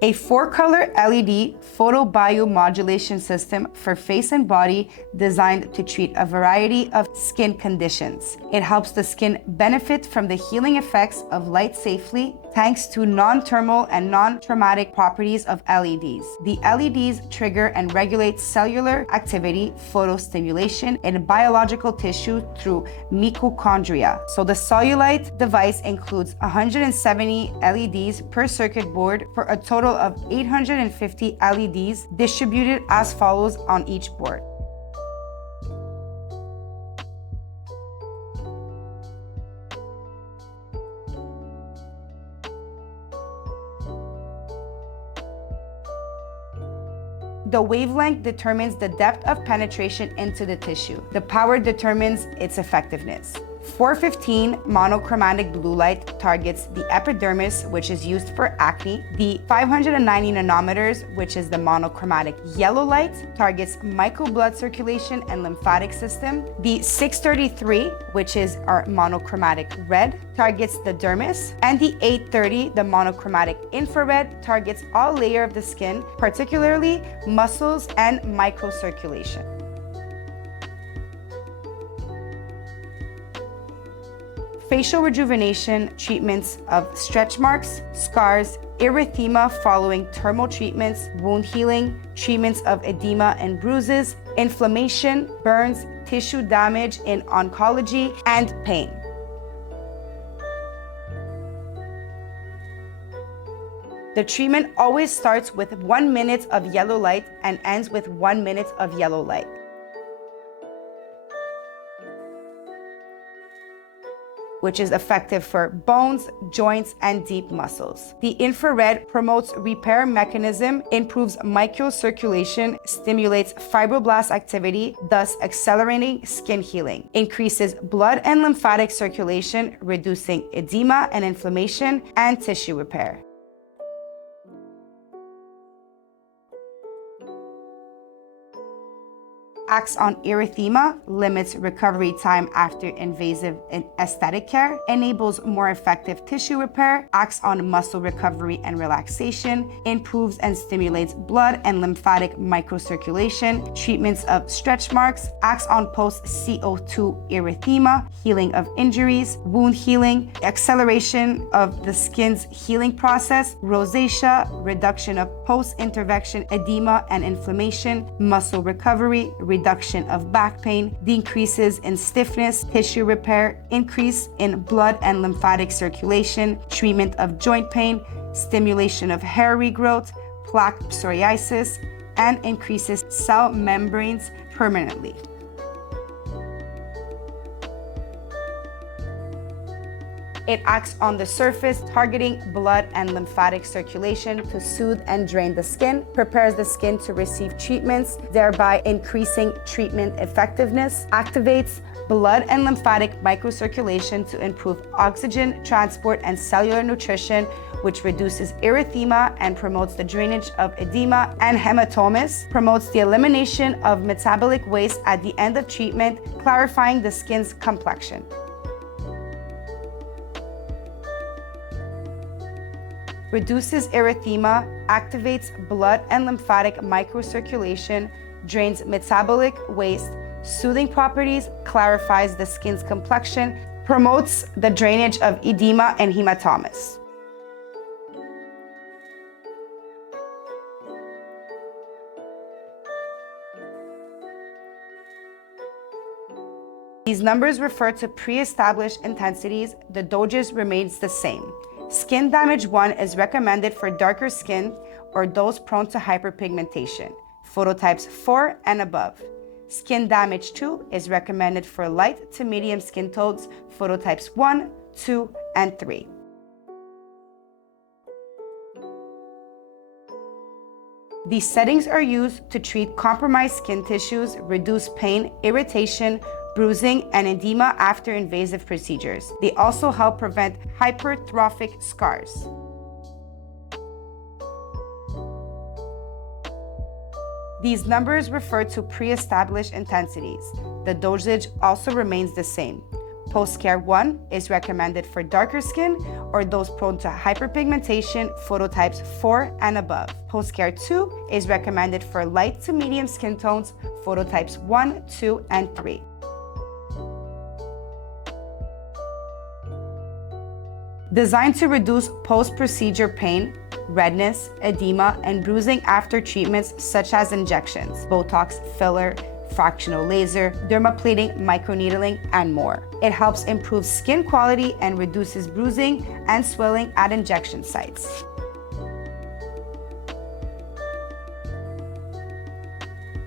A 4-color LED photobiomodulation system for face and body designed to treat a variety of skin conditions. It helps the skin benefit from the healing effects of light safely thanks to non-thermal and non-traumatic properties of LEDs. The LEDs trigger and regulate cellular activity, photostimulation in biological tissue through mitochondria. So the Soli-Lite device includes 170 LEDs per circuit board for a total of 850 LEDs distributed as follows on each board. The wavelength determines the depth of penetration into the tissue. The power determines its effectiveness. 415 monochromatic blue light targets the epidermis, which is used for acne. The 590 nanometers, which is the monochromatic yellow light, targets microblood circulation and lymphatic system. The 633, which is our monochromatic red, targets the dermis. And the 830, the monochromatic infrared, targets all layers of the skin, particularly muscles and microcirculation. Facial rejuvenation treatments of stretch marks, scars, erythema following thermal treatments, wound healing, treatments of edema and bruises, inflammation, burns, tissue damage in oncology, and pain. The treatment always starts with 1 minute of yellow light and ends with 1 minute of yellow light. Which is effective for bones, joints, and deep muscles. The infrared promotes repair mechanism, improves microcirculation, stimulates fibroblast activity, thus accelerating skin healing, increases blood and lymphatic circulation, reducing edema and inflammation, and tissue repair. Acts on erythema, limits recovery time after invasive and aesthetic care, enables more effective tissue repair, acts on muscle recovery and relaxation, improves and stimulates blood and lymphatic microcirculation, treatments of stretch marks, acts on post-CO2 erythema, healing of injuries, wound healing, acceleration of the skin's healing process, rosacea, reduction of post-intervention edema and inflammation, muscle recovery, reduction of back pain, decreases in stiffness, tissue repair, increase in blood and lymphatic circulation, treatment of joint pain, stimulation of hair regrowth, plaque psoriasis, and increases cell membranes permanently. It acts on the surface, targeting blood and lymphatic circulation to soothe and drain the skin, prepares the skin to receive treatments, thereby increasing treatment effectiveness, activates blood and lymphatic microcirculation to improve oxygen transport and cellular nutrition, which reduces erythema and promotes the drainage of edema and hematomas, promotes the elimination of metabolic waste at the end of treatment, clarifying the skin's complexion. Reduces erythema, activates blood and lymphatic microcirculation, drains metabolic waste, soothing properties, clarifies the skin's complexion, promotes the drainage of edema and hematomas. These numbers refer to pre-established intensities. The dosage remains the same. Skin damage 1 is recommended for darker skin or those prone to hyperpigmentation, phototypes 4 and above. Skin damage 2 is recommended for light to medium skin tones, phototypes 1, 2, and 3. These settings are used to treat compromised skin tissues, reduce pain, irritation, bruising, and edema after invasive procedures. They also help prevent hypertrophic scars. These numbers refer to pre-established intensities. The dosage also remains the same. Post-Care 1 is recommended for darker skin or those prone to hyperpigmentation, phototypes 4 and above. Post-Care 2 is recommended for light to medium skin tones, phototypes 1, 2, and 3. Designed to reduce post-procedure pain, redness, edema, and bruising after treatments such as injections, Botox, filler, fractional laser, dermaplating, microneedling, and more. It helps improve skin quality and reduces bruising and swelling at injection sites.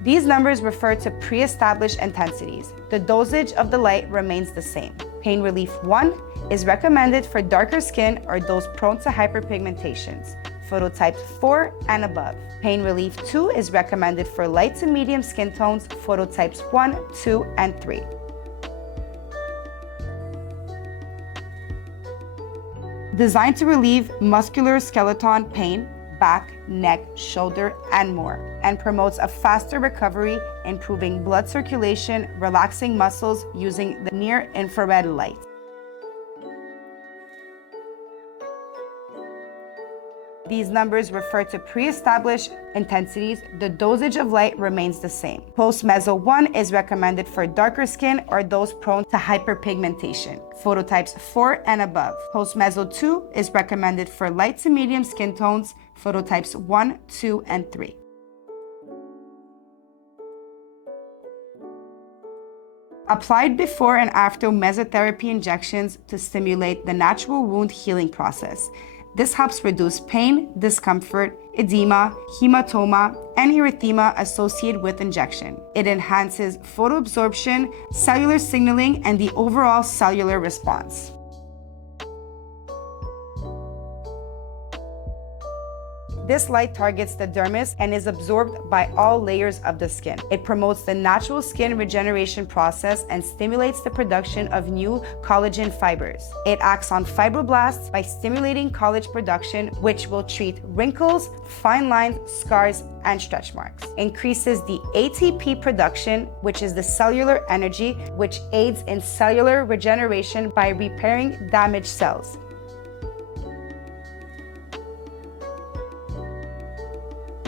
These numbers refer to pre-established intensities. The dosage of the light remains the same. Pain Relief 1 is recommended for darker skin or those prone to hyperpigmentations, phototypes 4 and above. Pain Relief 2 is recommended for light to medium skin tones, phototypes 1, 2, and 3. Designed to relieve musculoskeletal pain, back, neck, shoulder, and more, and promotes a faster recovery, improving blood circulation, relaxing muscles using the near-infrared light. These numbers refer to pre-established intensities. The dosage of light remains the same. Post-Meso 1 is recommended for darker skin or those prone to hyperpigmentation, phototypes 4 and above. Post-Meso 2 is recommended for light to medium skin tones, phototypes 1, 2, and 3. Applied before and after mesotherapy injections to stimulate the natural wound healing process. This helps reduce pain, discomfort, edema, hematoma, and erythema associated with injection. It enhances photoabsorption, cellular signaling, and the overall cellular response. This light targets the dermis and is absorbed by all layers of the skin. It promotes the natural skin regeneration process and stimulates the production of new collagen fibers. It acts on fibroblasts by stimulating collagen production, which will treat wrinkles, fine lines, scars, and stretch marks. Increases the ATP production, which is the cellular energy, which aids in cellular regeneration by repairing damaged cells.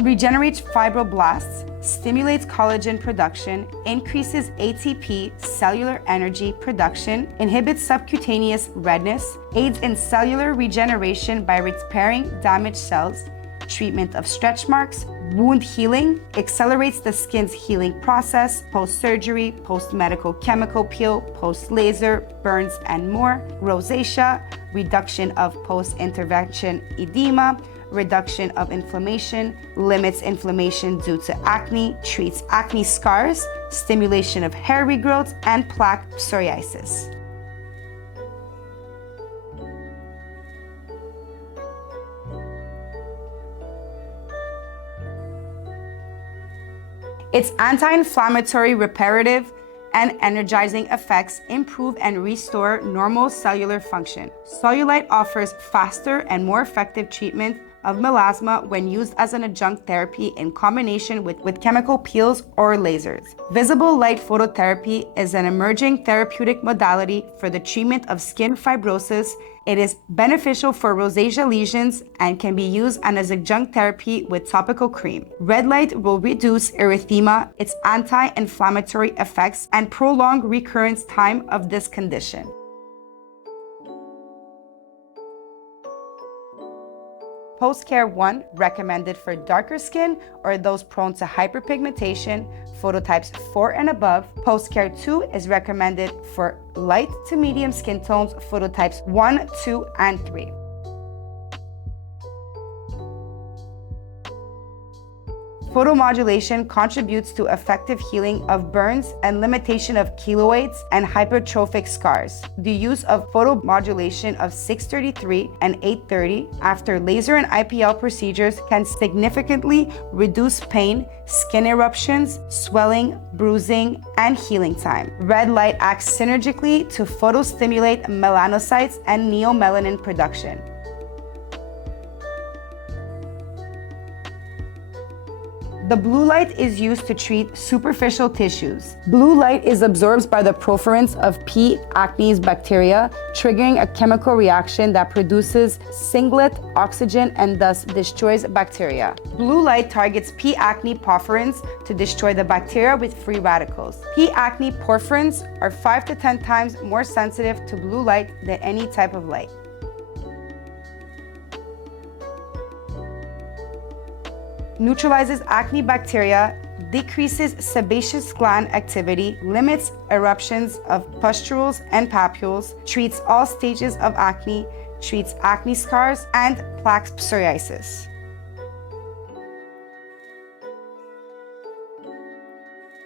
Regenerates fibroblasts, stimulates collagen production, increases ATP cellular energy production, inhibits subcutaneous redness, aids in cellular regeneration by repairing damaged cells, treatment of stretch marks, wound healing, accelerates the skin's healing process, post-surgery, post-medical chemical peel, post-laser, burns, and more, rosacea, reduction of post-intervention edema, reduction of inflammation, limits inflammation due to acne, treats acne scars, stimulation of hair regrowth, and plaque psoriasis. Its anti-inflammatory, reparative, and energizing effects improve and restore normal cellular function. Soli-Lite offers faster and more effective treatment of melasma when used as an adjunct therapy in combination with chemical peels or lasers. Visible light phototherapy is an emerging therapeutic modality for the treatment of skin fibrosis. It is beneficial for rosacea lesions and can be used as adjunct therapy with topical cream. Red light will reduce erythema, its anti-inflammatory effects, and prolong recurrence time of this condition. Post-Care 1 recommended for darker skin or those prone to hyperpigmentation, phototypes 4 and above. Post-Care 2 is recommended for light to medium skin tones, phototypes 1, 2, and 3. Photomodulation contributes to effective healing of burns and limitation of keloids and hypertrophic scars. The use of photomodulation of 633 and 830 after laser and IPL procedures can significantly reduce pain, skin eruptions, swelling, bruising, and healing time. Red light acts synergically to photostimulate melanocytes and neomelanin production. The blue light is used to treat superficial tissues. Blue light is absorbed by the proference of P. acnes bacteria, triggering a chemical reaction that produces singlet oxygen and thus destroys bacteria. Blue light targets P. acne porphyrins to destroy the bacteria with free radicals. P. acne porphyrins are 5 to 10 times more sensitive to blue light than any type of light. Neutralizes acne bacteria, decreases sebaceous gland activity, limits eruptions of pustules and papules, treats all stages of acne, treats acne scars, and plaque psoriasis.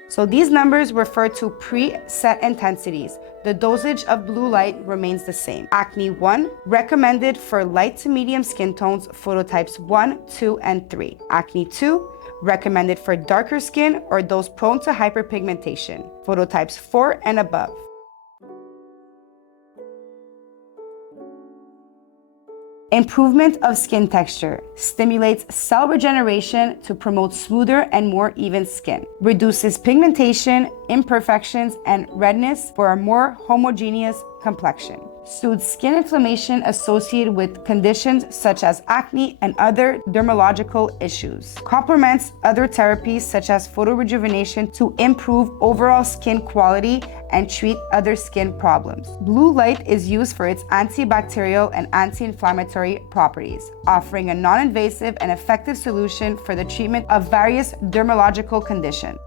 So these numbers refer to preset intensities. The dosage of blue light remains the same. Acne 1, recommended for light to medium skin tones, phototypes 1, 2, and 3. Acne 2, recommended for darker skin or those prone to hyperpigmentation, phototypes 4 and above. Improvement of skin texture, stimulates cell regeneration to promote smoother and more even skin, reduces pigmentation, imperfections, and redness for a more homogeneous complexion, soothes skin inflammation associated with conditions such as acne and other dermatological issues, complements other therapies such as photorejuvenation to improve overall skin quality and treat other skin problems. Blue light is used for its antibacterial and anti-inflammatory properties, offering a non-invasive and effective solution for the treatment of various dermatological conditions.